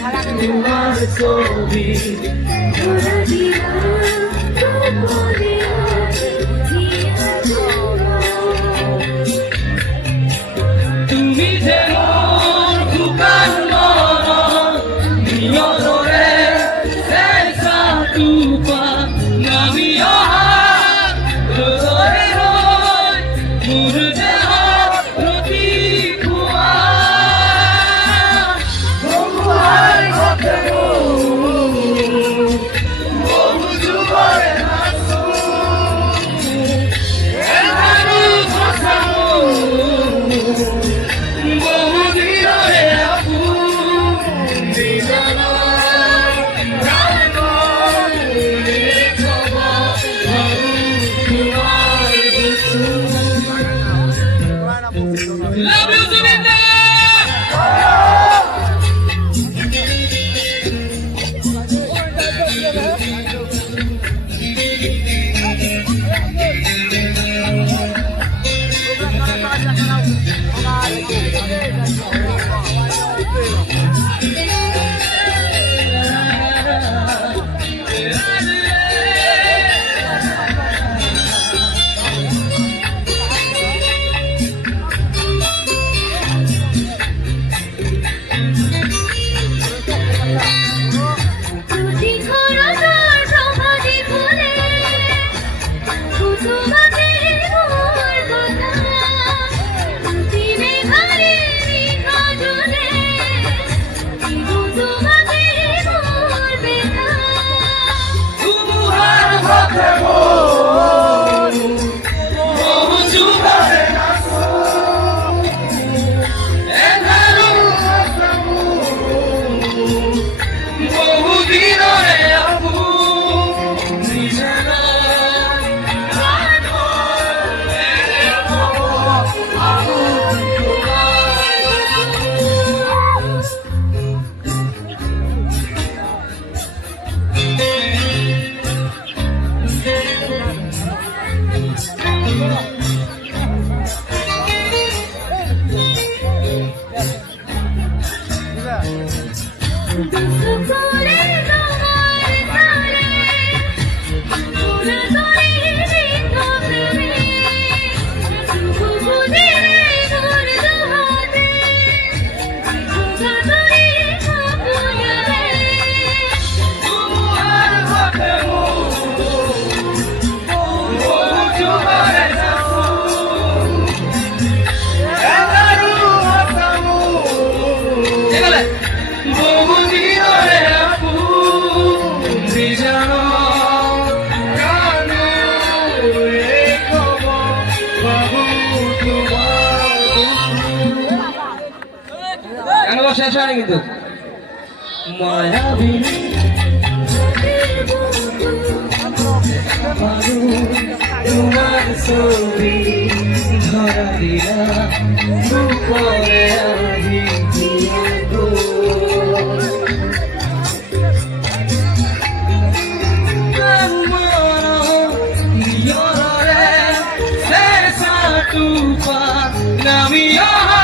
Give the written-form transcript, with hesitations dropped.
তোমার ছবি ধরা দিয়া গোপনে আছে তুমি যে মোর বুকার মরণ নিয়তরে সেসা তুপা নামিয়া হৃদয়ে রয় মোর দেহ প্রতি খুয়া তোমার ঘটে বহু যুগরে হাসু এখানে ভাষামু বহু দিনরে আপু দিজানো Love you, Zulinda! শেষ হয়নি কিন্তু মায়াবিনী তোমার ছবি ধরা দিয়া উপরে আহি তুপা নামিয়া